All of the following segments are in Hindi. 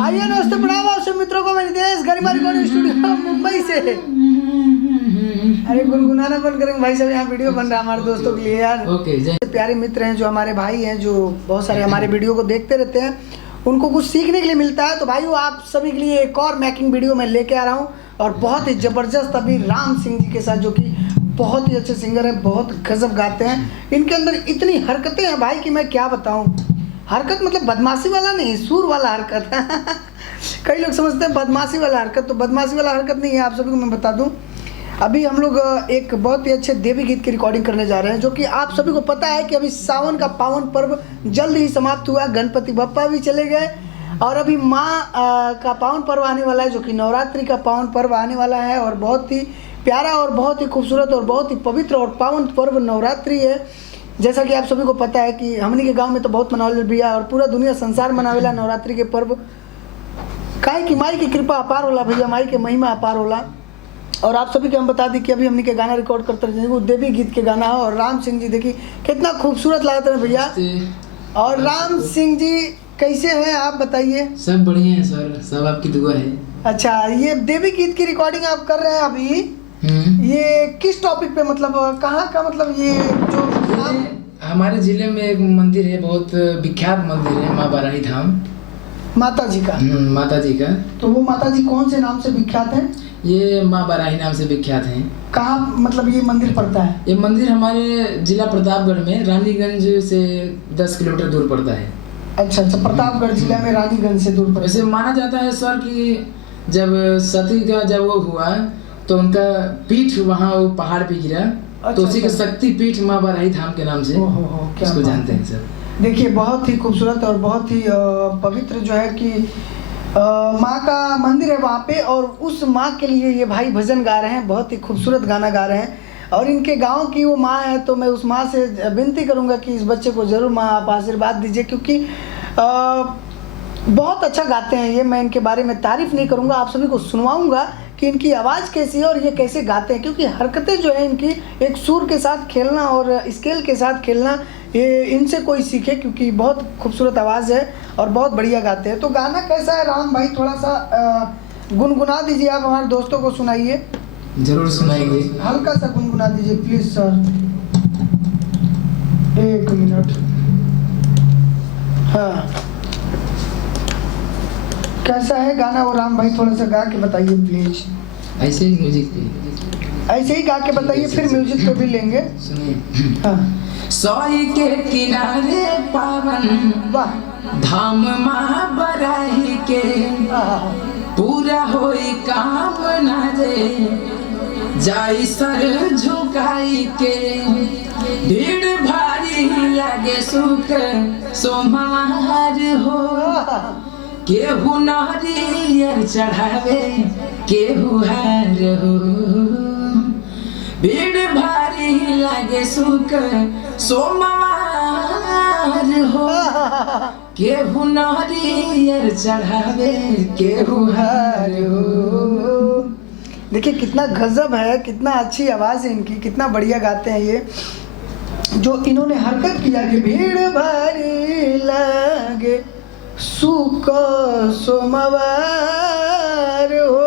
आइए नमस्ते प्रणाम आप सब मित्रों को, मैं नितेश गरिमा रिकॉर्डिंग स्टूडियो मुंबई से। अरे गुनगुनाना बंद करेंगे भाई साहब, यहाँ वीडियो बन रहा है हमारे दोस्तों के लिए यार। प्यारे मित्र हैं जो हमारे भाई हैं, जो बहुत सारे हमारे वीडियो को देखते रहते हैं, उनको कुछ सीखने के लिए मिलता है। तो भाइयों आप सभी के लिए एक और मेकिंग वीडियो मैं लेके आ रहा हूँ, और बहुत ही ज़बरदस्त अभी राम सिंह जी के साथ, जो कि बहुत ही अच्छे सिंगर हैं, बहुत गजब गाते हैं। इनके अंदर इतनी हरकतें हैं भाई कि मैं क्या बताऊँ। हरकत मतलब बदमाशी वाला नहीं, सुर वाला हरकत कई लोग समझते हैं बदमाशी वाला हरकत, तो बदमाशी वाला हरकत नहीं है। आप सभी को मैं बता दूं, अभी हम लोग एक बहुत ही अच्छे देवी गीत की रिकॉर्डिंग करने जा रहे हैं, जो कि आप सभी को पता है कि अभी सावन का पावन पर्व जल्द ही समाप्त हुआ। गणपति बप्पा भी चले गए, और अभी माँ का पावन पर्व आने वाला है, जो कि नवरात्रि का पावन पर्व आने वाला है। और बहुत ही प्यारा और बहुत ही खूबसूरत और बहुत ही पवित्र और पावन पर्व नवरात्रि है। जैसा कि आप सभी को पता है कि हमनी के गांव में तो बहुत मनावल भी है, और पूरा दुनिया संसार मनावेला नवरात्रि के पर्व। काहे कि माई की कृपा अपार होला भैया, माई के महिमा अपार होला। और आप सभी को हम बता दी कि अभी हमनी के गाना रिकॉर्ड करते रहे, वो देवी गीत के गाना है। और राम सिंह जी देखिए कितना खूबसूरत लगता है भैया। और राम सिंह जी कैसे हैं आप बताइए? सब बढ़िया है सर, सब आपकी दुआ है। अच्छा, ये देवी गीत की रिकॉर्डिंग आप कर रहे हैं अभी, ये किस टॉपिक पे, मतलब कहाँ का, मतलब ये जो हमारे जिले में एक मंदिर है, बहुत विख्यात मंदिर है, माँ बाराही धाम, माता जी का। माता जी का। तो वो माता जी कौन से नाम से विख्यात है? ये माँ बाराही नाम से विख्यात है। कहाँ मतलब ये मंदिर पड़ता है? ये मंदिर हमारे जिला प्रतापगढ़ में रानीगंज से 10 किलोमीटर दूर पड़ता है। अच्छा, प्रतापगढ़ जिला में रानीगंज से दूर पड़ता है। वैसे माना जाता है सर कि जब सती का जब वो हुआ तो उनका पीठ वहाँ वो पहाड़ पे गिरा, तो उसी का शक्ति पीठ माँ बाराही धाम के नाम से इसको जानते हैं सर। देखिए बहुत ही खूबसूरत और बहुत ही पवित्र जो है कि माँ का मंदिर है वहाँ पे, और उस माँ के लिए ये भाई भजन गा रहे हैं, बहुत ही खूबसूरत गाना गा रहे हैं। और इनके गांव की वो माँ है, तो मैं उस माँ से विनती करूँगा कि इस बच्चे को ज़रूर माँ आप आशीर्वाद दीजिए, क्योंकि बहुत अच्छा गाते हैं ये। मैं इनके बारे में तारीफ़ नहीं करूँगा, आप सभी को सुनवाऊँगा कि इनकी आवाज़ कैसी है और ये कैसे गाते हैं, क्योंकि हरकतें जो है इनकी, एक सुर के साथ खेलना और स्केल के साथ खेलना, ये इनसे कोई सीखे, क्योंकि बहुत खूबसूरत आवाज़ है और बहुत बढ़िया गाते हैं। तो गाना कैसा है राम भाई, थोड़ा सा गुनगुना दीजिए, आप हमारे दोस्तों को सुनाइए। जरूर सुनाएंगे, हल्का सा गुनगुना दीजिए प्लीज सर, 1 मिनट। हाँ, कैसा है गाना वो राम भाई, थोड़ा सा गा के बताइए प्लीज। ऐसे ही म्यूजिक पे, ऐसे ही गा के बताइए, फिर म्यूजिक पे भी लेंगे। सुनिए। हाँ। सोई के किनारे पावन वाह, धाम माँ बाराही के, पूरा होई कामना रे, जाई सर झुकाई के, भीड़ भारी लगे सुख सोमवार हो, केहू नारियल चढ़ावे केहू हार हो, भीड़ भारी लगे सुख सोमवार हो, केहू नारियल चढ़ावे केहू हार हो। देखिए कितना गजब है, कितना अच्छी आवाज़ है इनकी, कितना बढ़िया गाते हैं ये। जो इन्होंने हरकत किया कि भीड़ भारी लगे सुख सोमवार हो,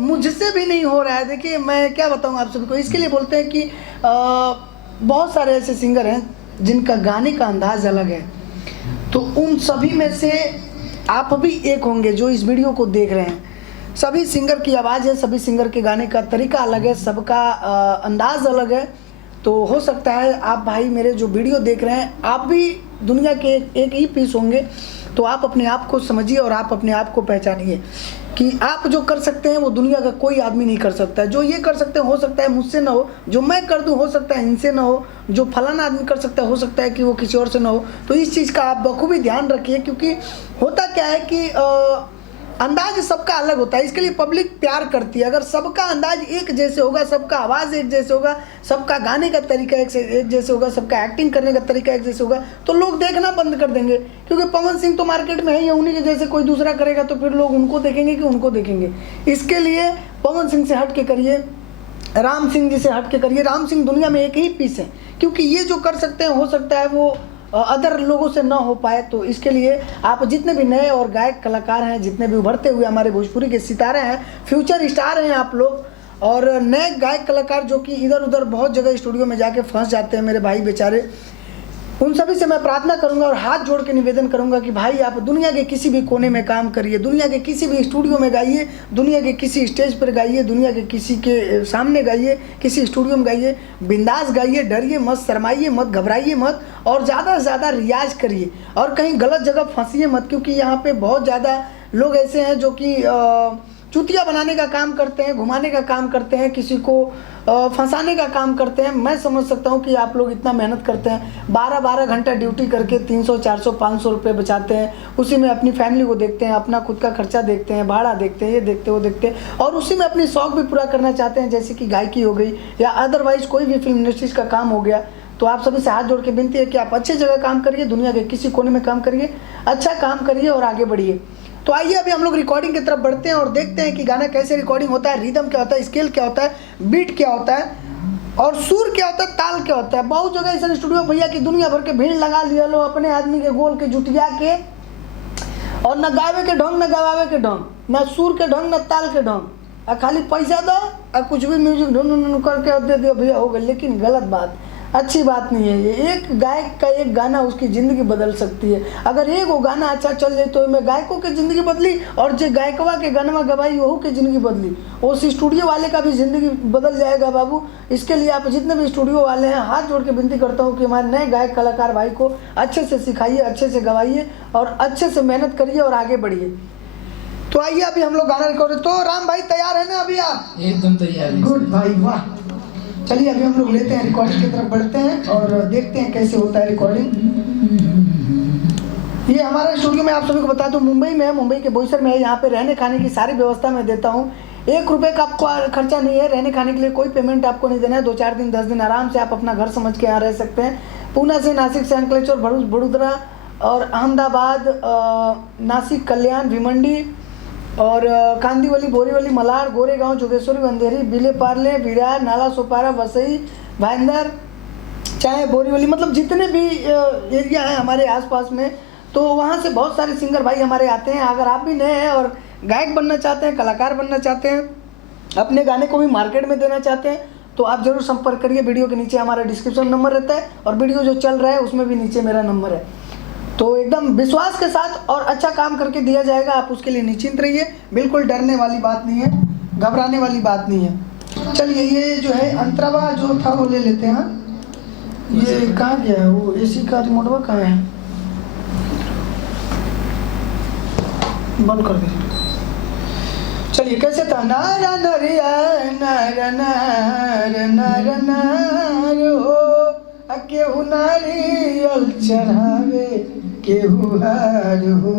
मुझसे भी नहीं हो रहा है। देखिए मैं क्या बताऊँ आप सभी को, इसके लिए बोलते हैं कि बहुत सारे ऐसे सिंगर हैं जिनका गाने का अंदाज अलग है, तो उन सभी में से आप भी एक होंगे जो इस वीडियो को देख रहे हैं। सभी सिंगर की आवाज़ है, सभी सिंगर के गाने का तरीका अलग है, सबका अंदाज अलग है। तो हो सकता है आप भाई मेरे जो वीडियो देख रहे हैं, आप भी दुनिया के एक ही पीस होंगे, तो आप अपने आप को समझिए और आप अपने आप को पहचानिए कि आप जो कर सकते हैं वो दुनिया का कोई आदमी नहीं कर सकता है। जो ये कर सकते हैं हो सकता है मुझसे ना हो, जो मैं कर दूं हो सकता है इनसे ना हो, जो फलाना आदमी कर सकता है हो सकता है कि वो किसी और से ना हो। तो इस चीज़ का आप बखूबी ध्यान रखिए, क्योंकि होता क्या है कि अंदाज सबका अलग होता है, इसके लिए पब्लिक प्यार करती है। अगर सबका अंदाज एक जैसे होगा, सबका आवाज़ एक जैसे होगा, सबका गाने का तरीका एक जैसे होगा, सबका एक्टिंग करने का तरीका एक जैसे होगा, तो लोग देखना बंद कर देंगे। क्योंकि पवन सिंह तो मार्केट में है ही, उन्हीं के जैसे कोई दूसरा करेगा तो फिर लोग उनको देखेंगे कि उनको देखेंगे। इसके लिए पवन सिंह से हट के करिए, राम सिंह जी से हट के करिए। राम सिंह दुनिया में एक ही पीस है, क्योंकि ये जो कर सकते हैं हो सकता है वो अदर लोगों से ना हो पाए। तो इसके लिए आप जितने भी नए और गायक कलाकार हैं, जितने भी उभरते हुए हमारे भोजपुरी के सितारे हैं, फ्यूचर स्टार हैं आप लोग, और नए गायक कलाकार जो कि इधर उधर बहुत जगह स्टूडियो में जाके फंस जाते हैं मेरे भाई बेचारे, उन सभी से मैं प्रार्थना करूंगा और हाथ जोड़ के निवेदन करूंगा कि भाई आप दुनिया के किसी भी कोने में काम करिए, दुनिया के किसी भी स्टूडियो में गाइए, दुनिया के किसी स्टेज पर गाइए, दुनिया के किसी के सामने गाइए, किसी स्टूडियो में गाइए, बिंदास गाइए, डरिए मत, शर्माइए मत, घबराइए मत, और ज़्यादा से ज़्यादा रियाज करिए और कहीं गलत जगह फंसिए मत, क्योंकि यहाँ पे बहुत ज़्यादा लोग ऐसे हैं जो कि चुतिया बनाने का काम करते हैं, घुमाने का काम करते हैं, किसी को फंसाने का काम करते हैं। मैं समझ सकता हूँ कि आप लोग इतना मेहनत करते हैं, 12-12 घंटा ड्यूटी करके 300, 400, 500 रुपये बचाते हैं, उसी में अपनी फैमिली को देखते हैं, अपना खुद का खर्चा देखते हैं, भाड़ा देखते हैं, ये देखते वो देखते हैं, और उसी में अपनी शौक भी पूरा करना चाहते हैं, जैसे कि गायकी हो गई या अदरवाइज कोई भी फिल्म इंडस्ट्रीज का काम हो गया। तो आप सभी से हाथ जोड़ के विनती है कि आप अच्छी जगह काम करिए, दुनिया के किसी कोने में काम करिए, अच्छा काम करिए और आगे बढ़िए। तो आइए अभी हम लोग रिकॉर्डिंग की तरफ बढ़ते हैं और देखते हैं कि गाना कैसे रिकॉर्डिंग होता है, रिदम क्या होता है, स्केल क्या होता है, बीट क्या होता है, और सुर क्या होता है, ताल क्या होता है। बहुत जगह ऐसा स्टूडियो भैया की दुनिया भर के भीड़ लगा लिया लो अपने आदमी के गोल के जुटिया के, और न गावे के ढंग, न गवावे के ढंग, न सुर के ढंग, न ताल के ढंग, और खाली पैसा दो और कुछ भी म्यूजिक ढूंढ करके दे दियो भैया हो गया। लेकिन गलत बात, अच्छी बात नहीं है ये। एक गायक का एक गाना उसकी ज़िंदगी बदल सकती है। अगर एक वो गाना अच्छा चल जाए तो मैं गायकों की ज़िंदगी बदली, और जो गायकवा के गाना गवाई वहू की ज़िंदगी बदली, उस स्टूडियो वाले का भी ज़िंदगी बदल जाएगा बाबू। इसके लिए आप जितने भी स्टूडियो वाले हैं हाथ जोड़ के विनती करता हूँ कि हमारे नए गायक कलाकार भाई को अच्छे से सिखाइए, अच्छे से गवाइए और अच्छे से मेहनत करिए और आगे बढ़िए। तो आइए अभी हम लोग गाना रिकॉर्ड। तो राम भाई तैयार है ना अभी आप? एकदम तैयार है। गुड भाई, वाह। चलिए अभी हम लोग लेते हैं रिकॉर्डिंग की तरफ बढ़ते हैं और देखते हैं कैसे होता है रिकॉर्डिंग। ये हमारा स्टूडियो में आप सभी को बता दूं मुंबई में है, मुंबई के बोईसर में है। यहाँ पे रहने खाने की सारी व्यवस्था मैं देता हूँ। 1 रुपये का आपको खर्चा नहीं है, रहने खाने के लिए कोई पेमेंट आपको नहीं देना है। 2-4 दिन 10 दिन आराम से आप अपना घर समझ के यहाँ रह सकते हैं। पूना से, नासिक से, अंकलेश्वर, बड़ोदरा और अहमदाबाद, नासिक, कल्याण, भिवंडी और कांदीवली, बोरीवली, मलाड, गोरेगांव, जोगेश्वरी, अंधेरी, बिले पार्ले, विरार, नाला सोपारा, वसई, भाईंदर, चाहे बोरीवली, मतलब जितने भी एरिया हैं हमारे आसपास में, तो वहाँ से बहुत सारे सिंगर भाई हमारे आते हैं। अगर आप भी नए हैं और गायक बनना चाहते हैं, कलाकार बनना चाहते हैं, अपने गाने को भी मार्केट में देना चाहते हैं, तो आप ज़रूर संपर्क करिए। वीडियो के नीचे हमारा डिस्क्रिप्शन नंबर रहता है और वीडियो जो चल रहा है उसमें भी नीचे मेरा नंबर है। तो एकदम विश्वास के साथ और अच्छा काम करके दिया जाएगा, आप उसके लिए निश्चिंत रहिए। बिल्कुल डरने वाली बात नहीं है, घबराने वाली बात नहीं है। चलिए ये जो है अंतरावा जो था वो ले लेते हैं। ये कहाँ गया है वो एसी का रिमोटवा, कहाँ है? बंद कर दीजिए। चलिए कैसे था? नारा नरिया नारा नार नारा नार हो, केहू नारियल चढ़ावे केहू हार हो,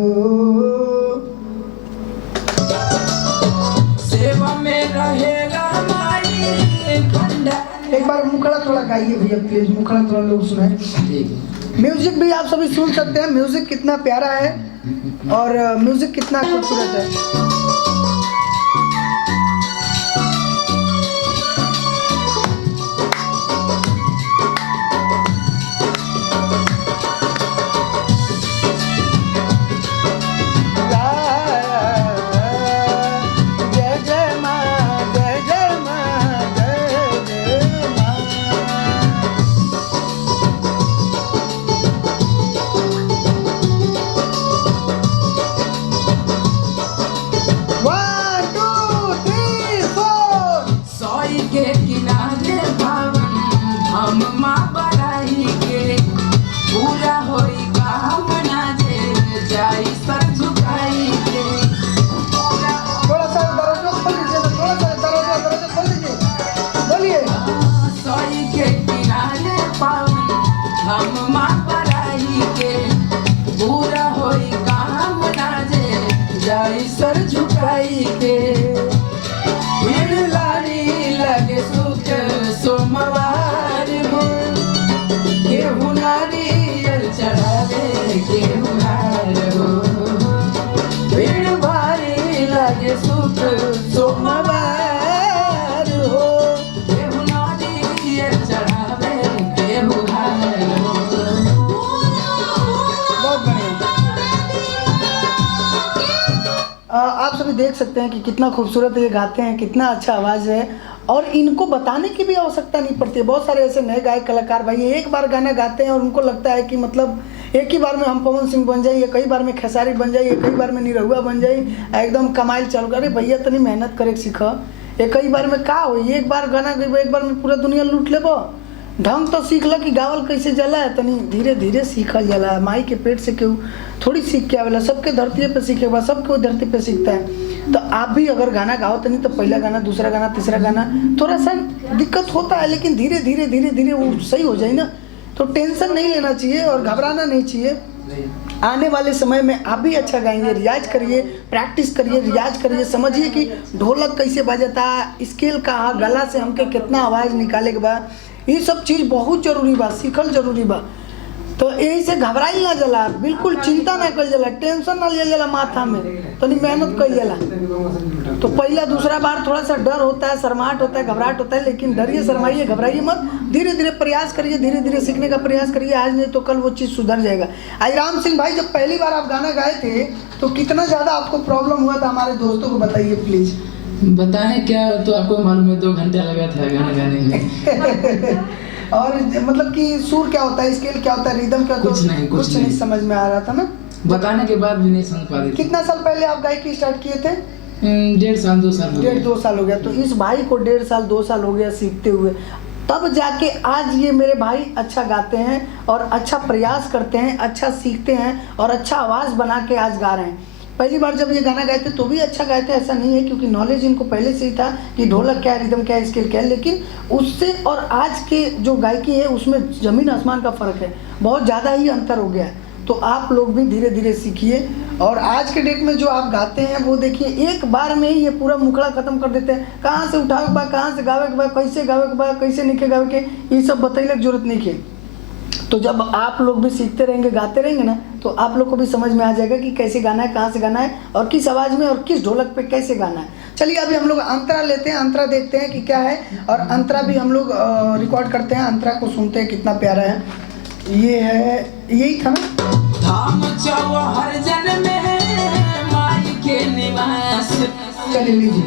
सेवा में रहेगा माई ठंडा। एक बार मुखड़ा थोड़ा गाइए भैया प्लीज, मुखड़ा थोड़ा लोग सुनाए। म्यूजिक भी आप सभी सुन सकते हैं, म्यूजिक कितना प्यारा है और म्यूजिक कितना खूबसूरत है। सर झुकाई के भीड़ लारी लगे सुख सोमवार हो, केहू नारियल चढ़ावे केहू हार हो, भीड़ भारी लगे सुख सोमवार हो, केहू नारियल चढ़ावे केहू हार हो। आप सभी देख सकते हैं कि कितना खूबसूरत ये गाते हैं, कितना अच्छा आवाज़ है और इनको बताने की भी आवश्यकता नहीं पड़ती है। बहुत सारे ऐसे नए गायक कलाकार भाई एक बार गाना गाते हैं और उनको लगता है कि मतलब एक ही बार में हम पवन सिंह बन जाइए, कई बार में खेसारी बन जाइए, कई बार में निरहुआ बन जाइए, एकदम कमाल चालू करे। भैया तनी मेहनत करे सीख, ये कई बार में का हो, एक बार गाना गई एक बार में पूरा दुनिया लूट लेबो। ढंग तो सीख ल कि गावल कैसे जला है, तनी धीरे धीरे सीखल जाला। माई के पेट से केहू थोड़ी सीख के आवेला, सबके धरती पे सीखे बा, सब केहू धरती पे सीखता है। तो आप भी अगर गाना गाओ तनी तो पहला गाना, दूसरा गाना, तीसरा गाना थोड़ा सा दिक्कत होता है, लेकिन धीरे धीरे धीरे धीरे वो सही हो जाए ना। तो टेंशन नहीं लेना चाहिए और घबराना नहीं चाहिए। आने वाले समय में आप भी अच्छा गाएंगे। रियाज करिए, प्रैक्टिस करिए, रियाज करिए, समझिए कि ढोलक कैसे बजता, स्केल कहाँ, गला से हमके कितना आवाज़ निकाले के बा, ये सब चीज़ बहुत जरूरी बा, सीखल जरूरी बा। तो यही से घबराई ना जला, बिल्कुल चिंता ना कर जला, टेंशन ना ले जला माथा में, तो नहीं मेहनत कर जला। तो पहला दूसरा बार थोड़ा सा डर होता है, शर्माहट होता है, घबराहट होता है, लेकिन डरिए, शर्माइए, घबराइए मत। धीरे धीरे प्रयास करिए, धीरे धीरे सीखने का प्रयास करिए। आज नहीं तो कल वो चीज़ सुधर जाएगा। आज राम सिंह भाई जब पहली बार आप गाना गाए थे तो कितना ज़्यादा आपको प्रॉब्लम हुआ था, हमारे दोस्तों को बताइए प्लीज़। बताएं क्या, तो आपको मालूम है 2 घंटा लगा था गाना गाने में। और मतलब कि सुर क्या होता है, स्केल क्या होता है, रिदम क्या, कुछ नहीं समझ में आ रहा था ना। बताने के बाद भी नहीं समझ पा रहे थे। कितना साल पहले आप गायकी स्टार्ट किए थे? 1.5 साल 2 साल 1.5-2 साल हो गया। तो इस भाई को 1.5 साल 2 साल हो गया सीखते हुए, तब जाके आज ये मेरे भाई अच्छा गाते हैं और अच्छा प्रयास करते हैं, अच्छा सीखते हैं और अच्छा आवाज़ बना के आज गा रहे हैं। पहली बार जब ये गाना गाए थे तो भी अच्छा गाए थे, ऐसा नहीं है, क्योंकि नॉलेज इनको पहले से ही था कि ढोलक क्या है, रिदम क्या है, स्केल क्या है। लेकिन उससे और आज के जो गायकी है उसमें ज़मीन आसमान का फ़र्क है, बहुत ज़्यादा ही अंतर हो गया है। तो आप लोग भी धीरे धीरे सीखिए और आज के डेट में जो आप गाते हैं वो देखिए, एक बार में ही ये पूरा मुखड़ा ख़त्म कर देते हैं। कहाँ से उठावे के बा, कहाँ से गावे के बा, कैसे गावे के बा, कैसे नहीं गावे के, ये सब बतैले की जरूरत नहीं है। तो जब आप लोग भी सीखते रहेंगे, गाते रहेंगे ना, तो आप लोग को भी समझ में आ जाएगा कि कैसे गाना है, कहाँ से गाना है और किस आवाज़ में और किस ढोलक पे कैसे गाना है। चलिए अभी हम लोग अंतरा लेते हैं, अंतरा देखते हैं कि क्या है, और अंतरा भी हम लोग रिकॉर्ड करते हैं। अंतरा को सुनते हैं, कितना प्यारा है। ये है, यही था ना, धाम जाओ हर जन में माई के निवास। चलिए लीजिए।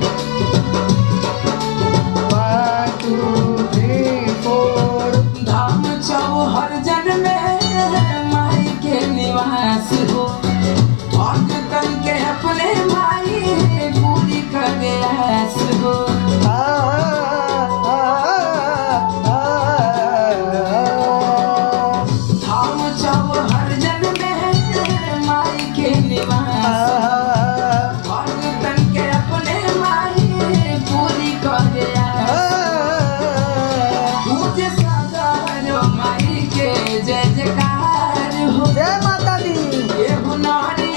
1 2 3 4 धाम जाओ हर जन में माई के निवास हो, भक्तन के अपने माई पूरी कर आस हो। धाम जाओ हर जन में माई के निवास, भक्तन के अपने माई पूरी कर आस। पूज्य सागर माई के जय जयकार हो, जय माता दी। ये हुनारी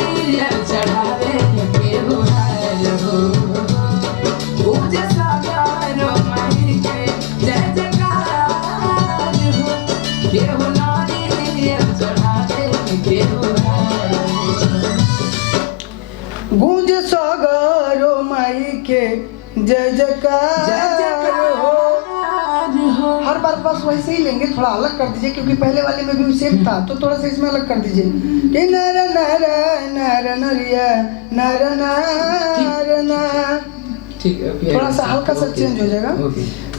चढ़ावे के हुनार हो। पूज्य सागर माई के जय जयकार हो, ये हुनारी चढ़ावे के हुनार हो। गूंज सागरो माई के जय जयकार हो। हर बार बस वैसे ही लेंगे, थोड़ा अलग कर दीजिए, क्योंकि पहले वाले में भी सेम था, तो थोड़ा सा इसमें अलग कर दीजिए कि नर नर नर नरिया नर नर नर। ठीक है, थोड़ा सा हल्का सा चेंज हो जाएगा।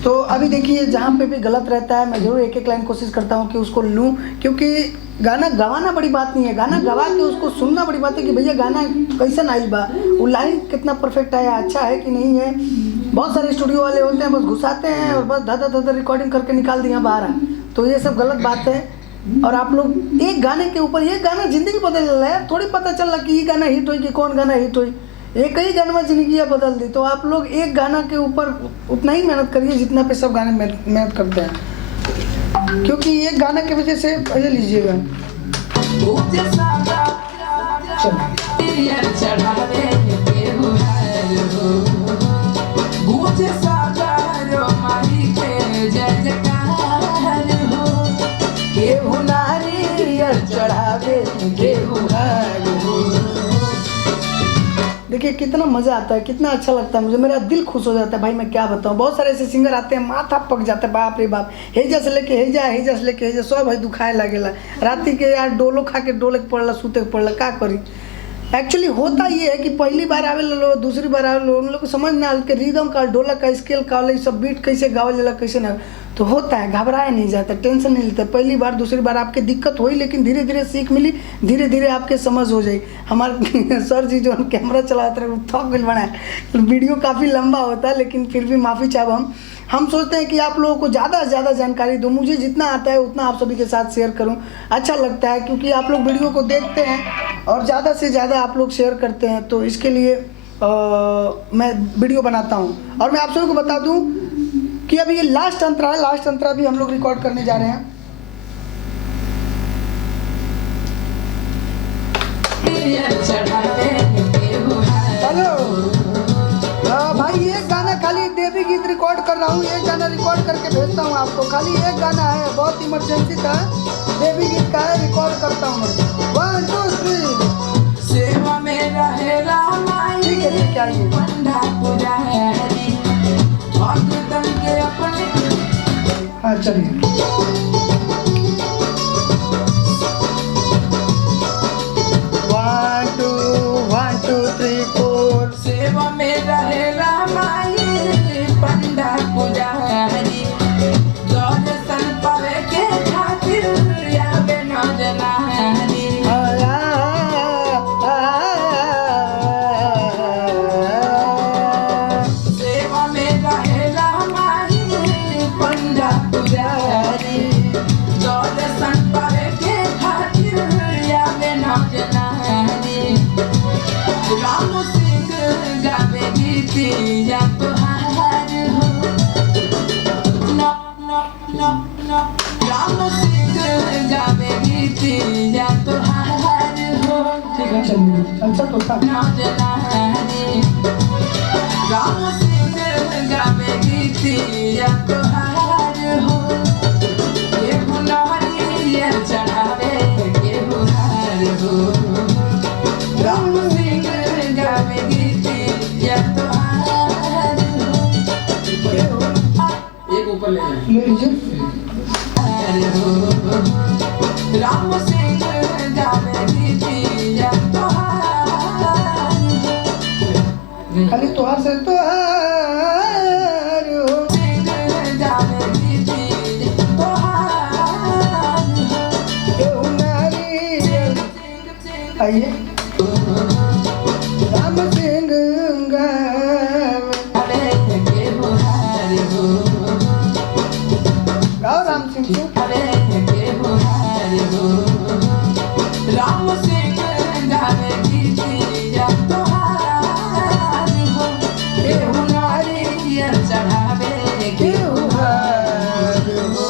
तो अभी देखिए, जहाँ पे भी गलत रहता है मैं जरूर एक एक लाइन कोशिश करता हूँ कि उसको लूँ, क्योंकि गाना गवाना बड़ी बात नहीं है, गाना गवा के उसको सुनना बड़ी बात है कि भैया गाना कैसा आइल बा, वो लाइन कितना परफेक्ट आया, अच्छा है कि नहीं है। बहुत सारे स्टूडियो वाले होते हैं, बस घुसाते हैं और बस धर धर रिकॉर्डिंग करके निकाल दिया बाहर, तो ये सब गलत बात है। और आप लोग एक गाने के ऊपर, ये गाना जिंदगी बदल रहा है, थोड़ी पता चल रहा कि ये गाना हिट हुई कि कौन गाना हिट हुई, एक ही गाना में जिंदगी बदल दी। तो आप लोग एक गाना के ऊपर उतना ही मेहनत करिए जितना पे सब गाने मेहनत करते हैं, क्योंकि एक गाना की वजह से ये लीजिएगा। देखिए कितना मज़ा आता है, कितना अच्छा लगता है मुझे, मेरा दिल खुश हो जाता है भाई, मैं क्या बताऊँ। बहुत सारे ऐसे सिंगर आते हैं, माथा पक जाता है, बाप रे बाप, हेजा से लेके हेजा सब भाई दुखाए लगेला, राती के यार डोलो खा के डोले के पड़ला, सूते के पड़ला, का करी। एक्चुअली होता ये है कि पहली बार आवे लो, दूसरी बार आवे लो, उन लोग को समझ ना आवे कि रिदम का, ढोलक का, स्केल का, ये सब बीट कैसे गावल जाला, कैसे ना, तो होता है, घबराया नहीं जाता, टेंशन नहीं लेता। पहली बार दूसरी बार आपके दिक्कत हुई, लेकिन धीरे धीरे सीख मिली, धीरे धीरे आपके समझ हो जाए। हमारे सर जी जो कैमरा चलाते रहे थक गल बनाए, वीडियो काफ़ी लंबा होता है, लेकिन फिर भी माफ़ी चाहब हम सोचते हैं कि आप लोगों को ज़्यादा से ज़्यादा जानकारी दूँ, मुझे जितना आता है उतना आप सभी के साथ शेयर करूँ, अच्छा लगता है, क्योंकि आप लोग वीडियो को देखते हैं और ज़्यादा से ज़्यादा आप लोग शेयर करते हैं, तो इसके लिए मैं वीडियो बनाता हूँ। और मैं आप सभी को बता दूँ कि अभी ये लास्ट अंतरा है, लास्ट अंतरा भी हम लोग रिकॉर्ड करने जा रहे हैं। हेलो भाई, एक गाना खाली देवी गीत रिकॉर्ड कर रहा हूँ, एक गाना रिकॉर्ड करके भेजता हूँ आपको, खाली एक गाना है, बहुत इमरजेंसी था, देवी गीत का है, रिकॉर्ड करता हूँ मैं। 1 2 3 सेवा में रहेला माई, ठीक है, ठीक है, पंडा पूजा है भक्तन के अपने। हाँ चलिए, सेवा में रहेला माई, पंडा पूजा हरी, दर्शन पावे के खातिर आवे न जना हरी। सेवा में रहेला माई, पंडा पूजा हरी, दर्शन पावे के खातिर आवे न जना हरी। राम सिंह गावे गीतिया तोहार हो, no no no no, Ram Singh गावे गीतिया तोहार हो। ठीक है, चलिए, अच्छा तो था। ना जना हरी, राम सिंह गावे गीतिया तोहार हो। ये हुनारी ये चढ़ावे के हुनार हो, राम सिंह गावे गीतिया तोहार हो। एक ऊपर ले जाए, ले लीजिए। राम सिंह गावे गीतिया तोहार हो। खाली तोहार से तोहार हो, सिंह गावे गीतिया तोहार हो। केहू नारी। आइए, राम सिंह गावे, गाओ राम सिंह को। राम सिंह गावे गीतिया तोहार हो, केहू नारियल चढ़ावे केहू हार हो।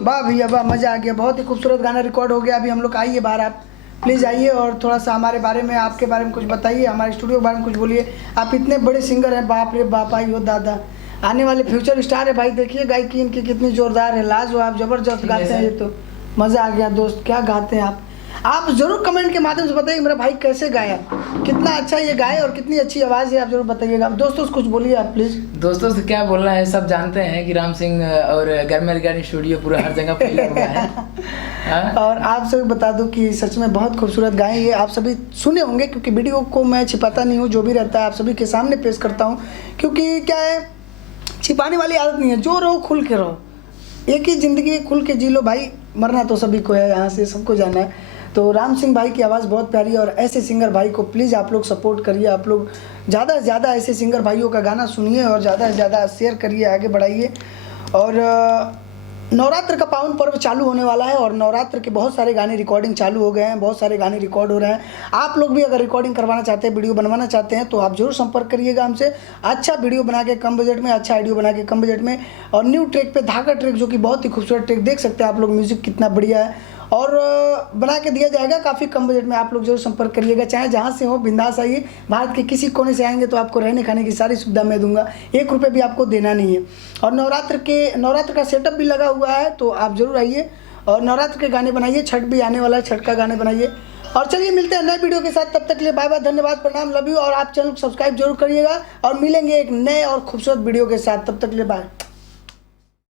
वाह भैया वाह, मज़ा आ गया, बहुत ही खूबसूरत गाना रिकॉर्ड हो गया। अभी हम लोग आइए बाहर, आप प्लीज़ आइए और थोड़ा सा हमारे बारे में, आपके बारे में कुछ बताइए, हमारे स्टूडियो के बारे में कुछ बोलिए। आप इतने बड़े सिंगर हैं, बाप रे बाप, आई हो दादा, आने वाले फ्यूचर स्टार है भाई। देखिए गायकी इनकी कितनी जोरदार है, लाजवाब, ज़बरदस्त गाते हैं। ये तो मज़ा आ गया दोस्त, क्या गाते हैं आप। आप ज़रूर कमेंट के माध्यम से बताइए मेरा भाई कैसे गाया, कितना अच्छा ये गाए और कितनी अच्छी आवाज़ है, आप जरूर बताइएगा। दोस्तों कुछ बोलिए आप प्लीज़। दोस्तों से क्या बोलना है, सब जानते हैं कि राम सिंह और गर्मी रिकॉर्डिंग स्टूडियो पूरा हर जगह फैला हुआ है। और आप सभी बता दूं कि सच में बहुत खूबसूरत गाएं ये, आप सभी सुने होंगे, क्योंकि वीडियो को मैं छिपाता नहीं हूँ, जो भी रहता है आप सभी के सामने पेश करता हूँ। क्योंकि क्या है, छिपाने वाली आदत नहीं है, जो रहो खुल के रहो, एक ही ज़िंदगी, खुल के जी लो भाई, मरना तो सभी को है, यहाँ से सबको जाना है। तो राम सिंह भाई की आवाज़ बहुत प्यारी है और ऐसे सिंगर भाई को प्लीज़ आप लोग सपोर्ट करिए, आप लोग ज़्यादा से ज़्यादा ऐसे सिंगर भाइयों का गाना सुनिए और ज़्यादा से ज़्यादा शेयर करिए, आगे बढ़ाइए। और नवरात्र का पावन पर्व चालू होने वाला है और नवरात्र के बहुत सारे गाने रिकॉर्डिंग चालू हो गए हैं, बहुत सारे गाने रिकॉर्ड हो रहे हैं। आप लोग भी अगर रिकॉर्डिंग करवाना चाहते हैं, वीडियो बनवाना चाहते हैं, तो आप जरूर संपर्क करिएगा हमसे। अच्छा वीडियो बना के कम बजट में, अच्छा ऑडियो बना के कम बजट में, और न्यू ट्रैक पे धागा ट्रैक, जो कि बहुत ही खूबसूरत ट्रैक, देख सकते हैं आप लोग, म्यूज़िक कितना बढ़िया है, और बना के दिया जाएगा काफ़ी कम बजट में। आप लोग जरूर संपर्क करिएगा, चाहे जहाँ से हो, बिंदास आइए। भारत के किसी कोने से आएंगे तो आपको रहने खाने की सारी सुविधा मैं दूंगा, 1 रुपये भी आपको देना नहीं है। और नवरात्र का सेटअप भी लगा हुआ है, तो आप जरूर आइए और नवरात्र के गाने बनाइए। छठ भी आने वाला है, छठ का गाने बनाइए। और चलिए मिलते हैं नए वीडियो के साथ, तब तक के लिए बाय बाय, धन्यवाद, प्रणाम, लव यू। और आप चैनल को सब्सक्राइब जरूर करिएगा और मिलेंगे एक नए और खूबसूरत वीडियो के साथ, तब तक के लिए बाय।